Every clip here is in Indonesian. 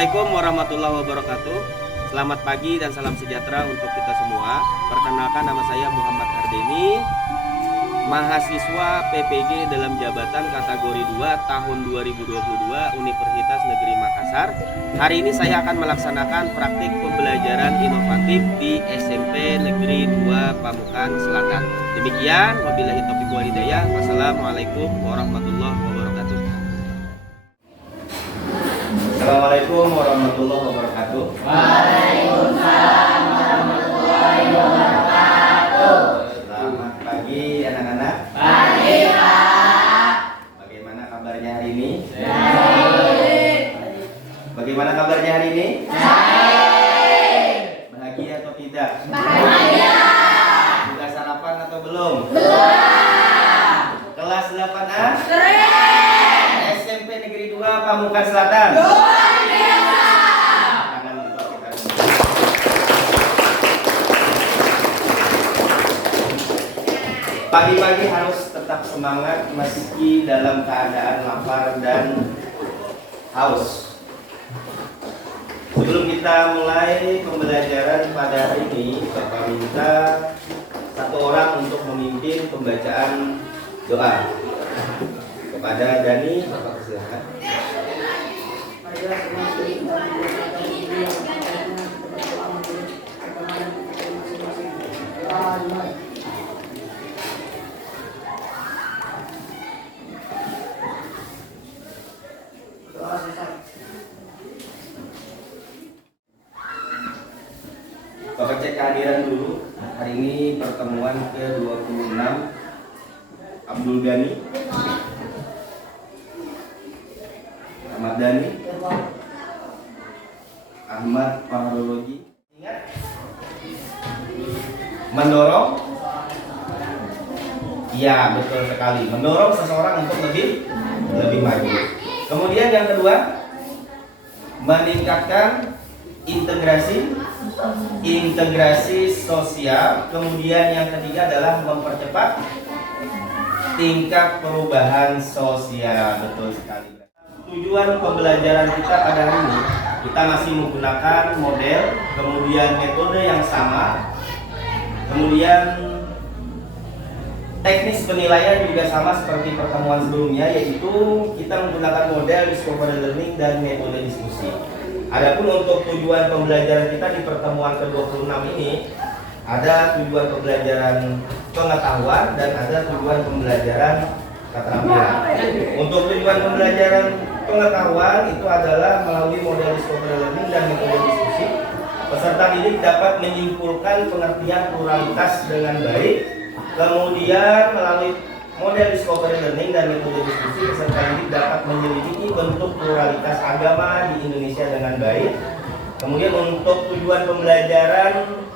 Assalamualaikum warahmatullahi wabarakatuh. Selamat pagi dan salam sejahtera untuk kita semua. Perkenalkan, nama saya Muhammad Hardeni, mahasiswa PPG dalam jabatan kategori 2 tahun 2022 Universitas Negeri Makassar. Hari ini saya akan melaksanakan praktik pembelajaran inovatif di SMP Negeri 2 Pamukan Selatan. Demikian, wabillahi taufiq wal hidayah. Wassalamualaikum warahmatullahi wabarakatuh. Assalamualaikum warahmatullahi wabarakatuh. Waalaikumsalam warahmatullahi wabarakatuh. Selamat pagi anak-anak. Pagi Pak. Bagaimana kabarnya hari ini? Baik. Bagaimana kabarnya hari ini? Baik. Bahagia atau tidak? Bahagia. Sudah sarapan atau belum? Belum. Kelas 8A? Keren. SMP Negeri 2 Pamukan Selatan. Luar biasa. Tangan untuk kita. Pagi-pagi harus tetap semangat meski dalam keadaan lapar dan haus. Sebelum kita mulai pembelajaran pada hari ini, Bapak minta satu orang untuk memimpin pembacaan doa. Kepada Dani, Bapak persilakan. Bapak cek kehadiran dulu. Hari ini pertemuan ke-26 Abdul Ghani, Ahmad Dhani, Ahmad Fahrologi. Ingat, mendorong. Ya, betul sekali. Mendorong seseorang untuk lebih maju. Kemudian yang kedua, meningkatkan integrasi sosial. Kemudian yang ketiga adalah mempercepat tingkat perubahan sosial. Betul sekali. Tujuan pembelajaran kita pada hari ini, kita masih menggunakan model, kemudian metode yang sama, kemudian teknis penilaian juga sama seperti pertemuan sebelumnya, yaitu kita menggunakan model discovery learning dan metode diskusi. Adapun untuk tujuan pembelajaran kita di pertemuan ke-26 ini, ada tujuan pembelajaran pengetahuan dan ada tujuan pembelajaran keterampilan. Untuk tujuan pembelajaran pengetahuan itu adalah melalui model discovery learning dan metode diskusi. Peserta didik dapat menyimpulkan pengertian pluralitas dengan baik. Kemudian melalui model discovery learning dan metode diskusi, peserta didik dapat menyelidiki bentuk pluralitas agama di Indonesia dengan baik. Kemudian untuk tujuan pembelajaran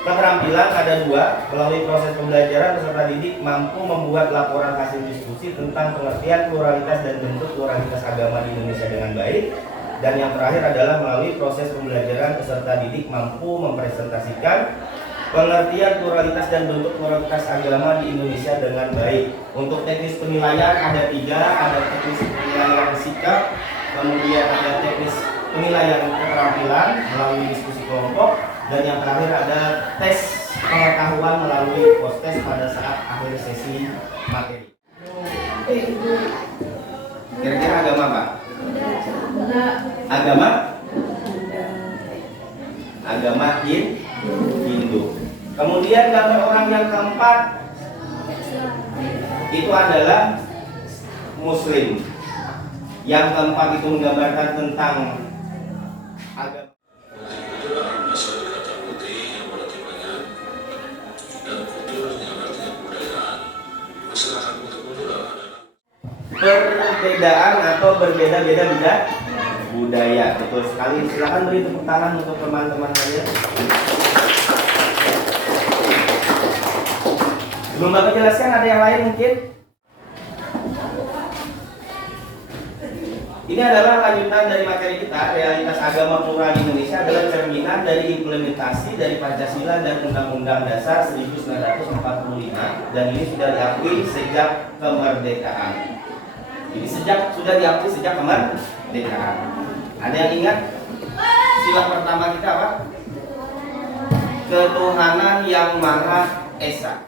keterampilan ada dua. Melalui proses pembelajaran, peserta didik mampu membuat laporan hasil diskusi tentang pengertian pluralitas dan bentuk pluralitas agama di Indonesia dengan baik. Dan yang terakhir adalah melalui proses pembelajaran, peserta didik mampu mempresentasikan pengertian pluralitas dan bentuk pluralitas agama di Indonesia dengan baik. Untuk teknis penilaian ada tiga, ada teknis penilaian sikap, kemudian ada teknis penilaian keterampilan melalui diskusi kelompok, dan yang terakhir ada tes pengetahuan melalui post-tes pada saat akhir sesi materi. Kira-kira agama apa? Agama Hindu. Kemudian gambar orang yang keempat itu adalah Muslim. Yang keempat itu menggambarkan tentang agama. Perbedaan atau berbeda-beda budaya. Betul sekali. Silakan beri tepuk tangan untuk teman-teman saya. Belum Bapak jelaskan, ada yang lain mungkin? Ini adalah lanjutan dari materi kita. Realitas agama plural di Indonesia adalah cerminan dari implementasi dari Pancasila dan Undang-Undang Dasar 1945, dan ini sudah diakui sejak kemerdekaan. Ini sudah diakui sejak kemerdekaan. Ada yang ingat? Sila pertama kita apa? Ketuhanan yang Maha Esa.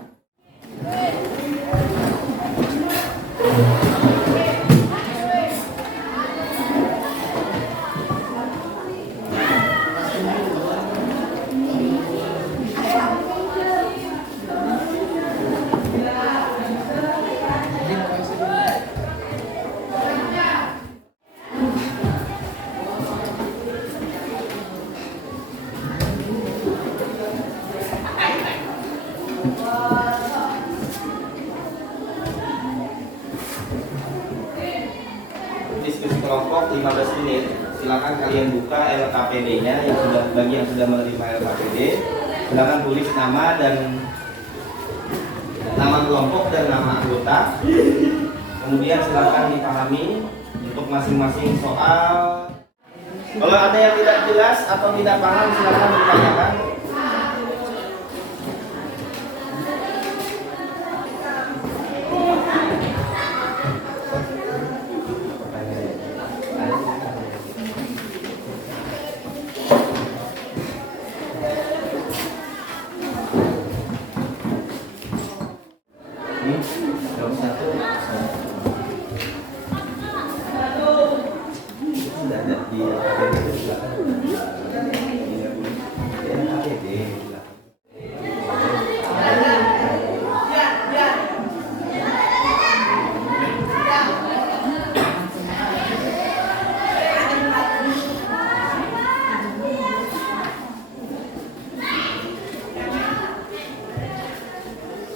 Diskusi kelompok 15 menit. Silakan kalian buka LKPD-nya yang sudah bagi yang sudah menerima LKPD. Silakan tulis nama dan nama kelompok dan nama anggota. Kemudian silakan dipahami untuk masing-masing soal. Kalau ada yang tidak jelas atau tidak paham silakan ditanyakan.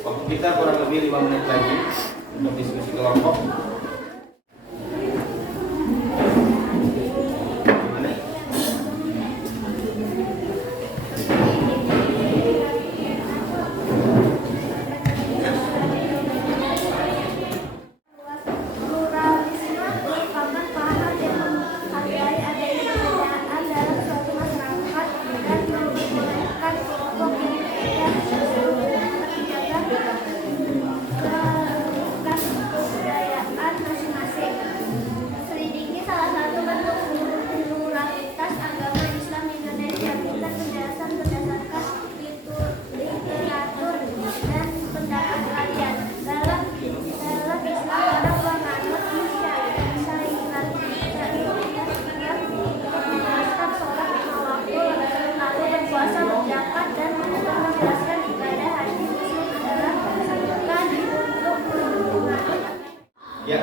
Waktu kita kurang lebih 5 menit lagi untuk diskusi kelompok. Gimana? Pluralisme merupakan paham yang menghargai adanya perbedaan dalam suatu masyarakat dan memperbolehkan kelompok yang berbeda menjaga kerukunan kebudayaan masing-masing. Selidiki salah satu bentuk pluralitas agama Islam di Indonesia. Kita penjelasan berdasarkan literatur dan pendapat kalian. Dalam Islam ada penganut syariat yang menjelaskan sholat lima waktu, lalu berpuasa, berzakat, dan menjelaskan ibadah haji. Muslim adalah serta untuk menganut. Ya,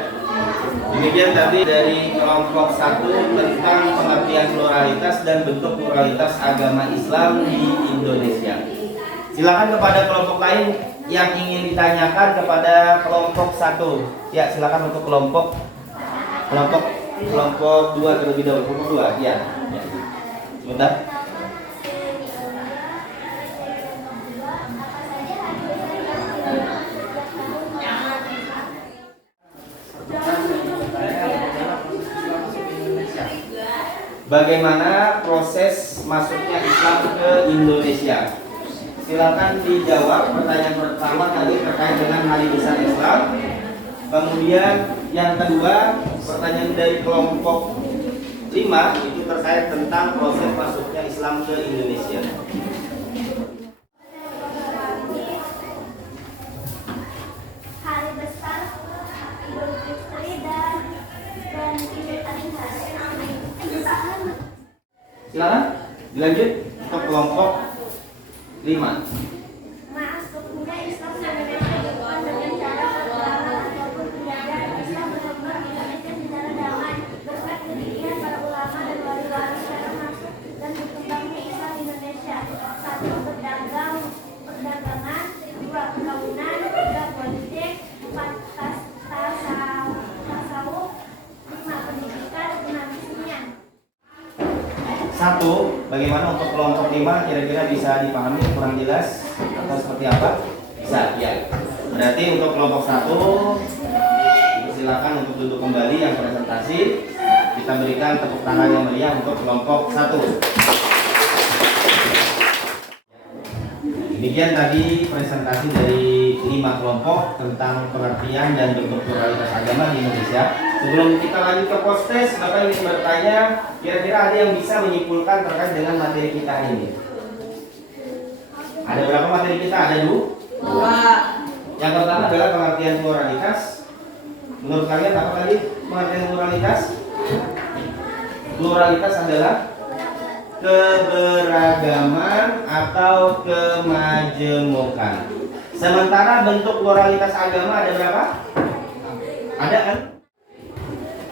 demikian tadi dari kelompok 1 tentang pengertian pluralitas dan bentuk pluralitas agama Islam di Indonesia. Silakan kepada kelompok lain yang ingin ditanyakan kepada kelompok 1. Ya, silakan untuk kelompok 2 terlebih dahulu. Kelompok 2, ya. Sebentar. Bagaimana proses masuknya Islam ke Indonesia? Silakan dijawab pertanyaan pertama tadi terkait dengan hari besar Islam. Kemudian yang kedua, pertanyaan dari kelompok 5 itu terkait tentang proses masuknya Islam ke Indonesia. Hari besar Idul Fitri dan Idul Adha. Silakan dilanjut untuk kelompok 5. Masuknya Islam ke Indonesia bukan dengan cara perlawanan ataupun penjajahan. Islam berkembang di Indonesia secara damai berkat kedisiplinan para ulama dan wali-wali cara masuk dan berkembangnya Islam di Indonesia. 1. Perdagangan, 2. Perkawinan, 3. Politik, 4. Tasawuf, 5. Pendidikan, 6. Kesenian. 1. Bagaimana untuk kelompok 5 kira-kira bisa dipahami kurang jelas atau seperti apa? Bisa, ya. Berarti untuk kelompok 1 silakan untuk duduk kembali yang presentasi. Kita berikan tepuk tangan yang meriah untuk kelompok 1. Demikian tadi presentasi dari 5 kelompok tentang pengertian dan bentuk pluralitas agama di Indonesia. Sebelum kita lanjut ke post-test, Bapak ingin bertanya, kira-kira ada yang bisa menyimpulkan terkait dengan materi kita hari ini? Ada berapa materi kita? Ada 2. Yang pertama adalah pengertian pluralitas. Menurut kalian apa tadi pengertian pluralitas? Pluralitas adalah keberagaman atau kemajemukan. Sementara bentuk pluralitas agama ada berapa? Ada kan?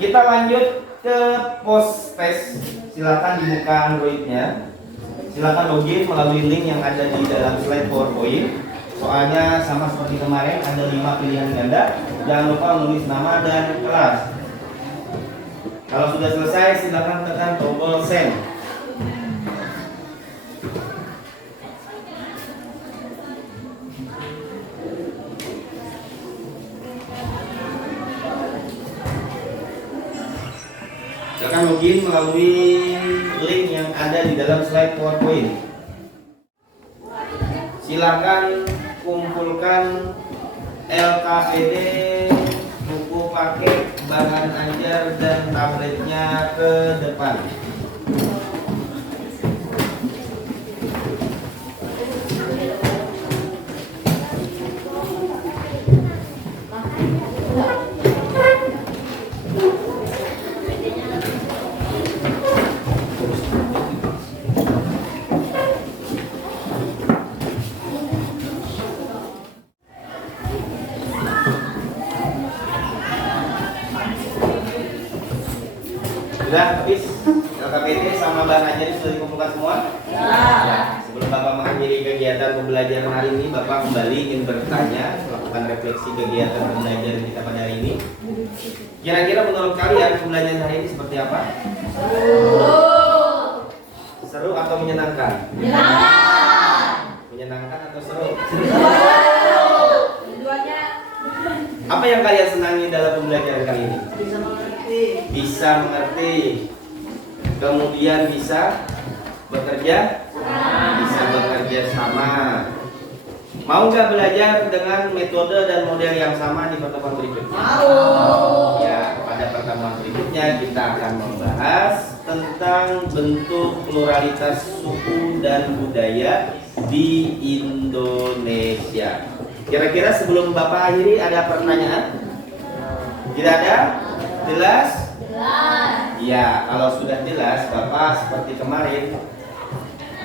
Kita lanjut ke post test. Silakan dibuka Androidnya. Silakan login melalui link yang ada di dalam slide PowerPoint. Soalnya sama seperti kemarin ada 5 pilihan ganda. Jangan lupa menulis nama dan kelas. Kalau sudah selesai silakan tekan tombol send. Silakan login melalui link yang ada di dalam slide PowerPoint. Silakan kumpulkan LKPD, buku paket, bahan ajar dan tabletnya ke depan. Sudah habis LKPD sama bahan ajar sudah dikumpulkan semua? Ya. Sebelum Bapak mengakhiri kegiatan pembelajaran hari ini, Bapak kembali ingin bertanya, melakukan refleksi kegiatan pembelajaran kita pada hari ini. Kira-kira menurut kalian pembelajaran hari ini seperti apa? Seru atau menyenangkan? Menyenangkan atau seru? Apa yang kalian senangi dalam pembelajaran kali ini? Bisa mengerti, kemudian bisa bekerja sama. Mau nggak belajar dengan metode dan model yang sama di pertemuan berikutnya? Mau. Ya, pada pertemuan berikutnya kita akan membahas tentang bentuk pluralitas suku dan budaya di Indonesia. Kira-kira sebelum Bapak akhiri ada pertanyaan? Tidak ada? Jelas? Ya, kalau sudah jelas, Bapak seperti kemarin,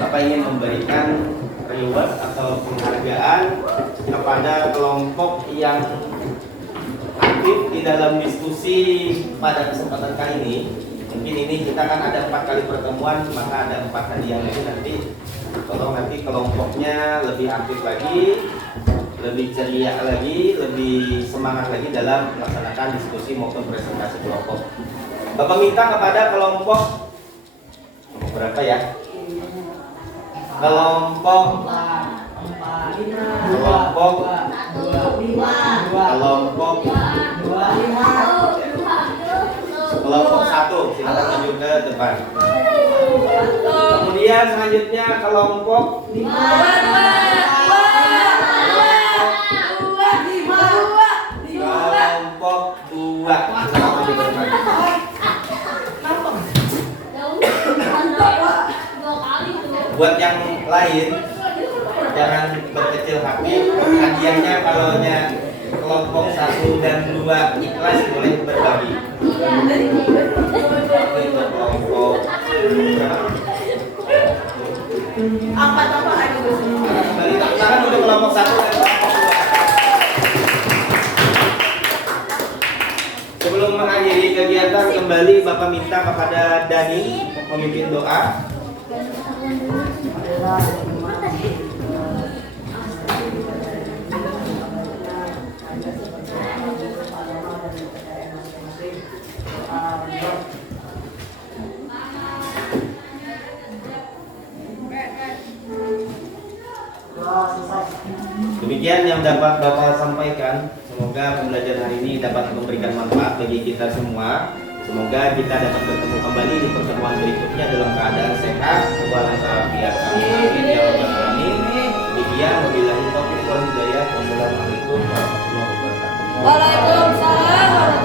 Bapak ingin memberikan reward atau penghargaan kepada kelompok yang aktif di dalam diskusi pada kesempatan kali ini. Mungkin ini kita kan ada 4 kali pertemuan, maka ada 4 hadiah lagi nanti. Tolong nanti kelompoknya lebih aktif lagi, lebih ceria lagi, lebih semangat lagi dalam melaksanakan diskusi maupun presentasi kelompok. Bapak minta kepada kelompok berapa ya? Kelompok satu, silakan maju ke depan. Kemudian selanjutnya kelompok dua. Silakan maju ke depan. Buat yang lain jangan berkecil hati, hadiahnya kalau kelompok 1 dan 2 ikhlas boleh berbagi. Itu kelompok berapa? Bagi tangan untuk kelompok 1 dan kelompok 2. Sebelum mengakhiri kegiatan, kembali Bapak minta kepada Dani memimpin doa. Demikian yang dapat Bapak sampaikan. Semoga pembelajaran hari ini dapat memberikan manfaat bagi kita semua. Semoga kita dapat bertemu kembali di pertemuan berikutnya dalam keadaan sehat walafiat. Amin ya rabbal alamin. Demikian, wabillahi taufiq wal hidayah. Wassalamualaikum warahmatullahi wabarakatuh. Waalaikumsalam.